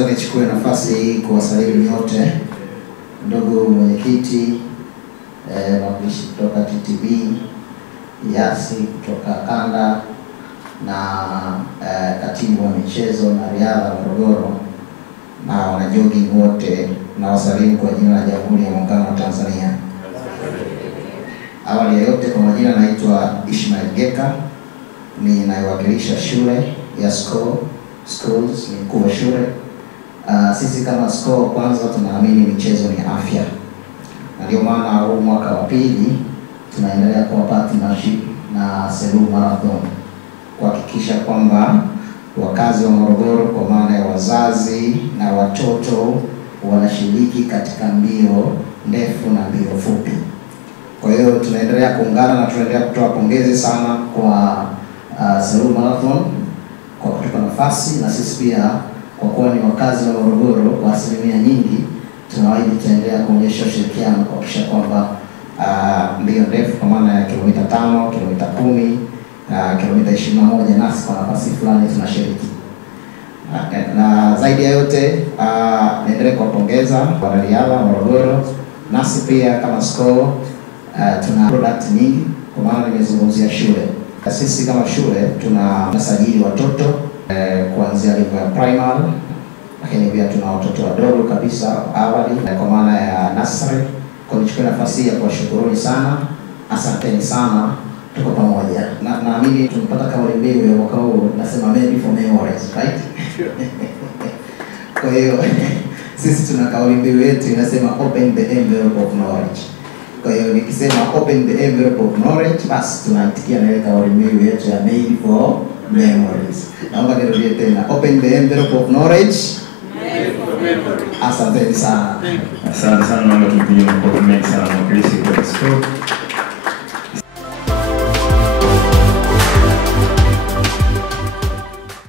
Kwanza nichukue nafasi hii kuwasalimu nyote, ndugu mwenyekiti, mwakilishi kutoka TTB, Yasi kutoka kanda na katibu wa michezo na riadha Morogoro, na wanajogging wote, na wasalimu kwa jina la Jamhuri ya Muungano wa Tanzania. Awali ya yote, kwa majina naitwa Ishmael Geka, ninawakilisha shule ya Schools, ni mkuu wa shule. Sisi kama SCO kwanza tunaamini michezo ni afya. Na ndio maana huu mwaka wa pili tunaendelea kwa partnership na Selous Marathon kuhakikisha kwamba wakazi wa Morogoro kwa maana ya wazazi na watoto wanashiriki katika mbio ndefu na mbio fupi. Kwa hiyo tunaendelea kuungana na tunaendelea kutoa pongezi sana kwa Selous Marathon kwa kutupa nafasi, na sisi pia kwa kuwa ni wakazi wa Morogoro kwa asilimia nyingi, tunawaahidi tutaendelea kuonyesha ushirikiano kuhakikisha kwamba mbio ndefu kwa maana ya kilomita 5, kilomita 10, kilomita 21 nasi kwa nafasi fulani tunashiriki. Na zaidi ya yote naendelea kuwapongeza wanariadha wa Morogoro. Nasi pia kama SCO tuna product nyingi, kwa maana nimezungumzia shule. Sisi kama shule tunasajili watoto kuanzia level ya primary, lakini pia tuna watoto wadogo kabisa awali kwa maana ya nursery. Kwa nichukue nafasi ya kuwashukuruni sana, asanteni sana, tuko pamoja. Naamini tumepata kauli mbiu ya mwaka huu, nasema made for memories, right? Kwa hiyo sisi tuna kauli mbiu yetu inasema open the envelope of knowledge. Kwa hiyo nikisema open the envelope of knowledge, basi tunaitikia na ile kauli mbiu yetu ya made for memories. Naomba nirudie tena, open the envelope of knowledge, made for memories. Asante sana. Asante sana, naomba tupige makofi.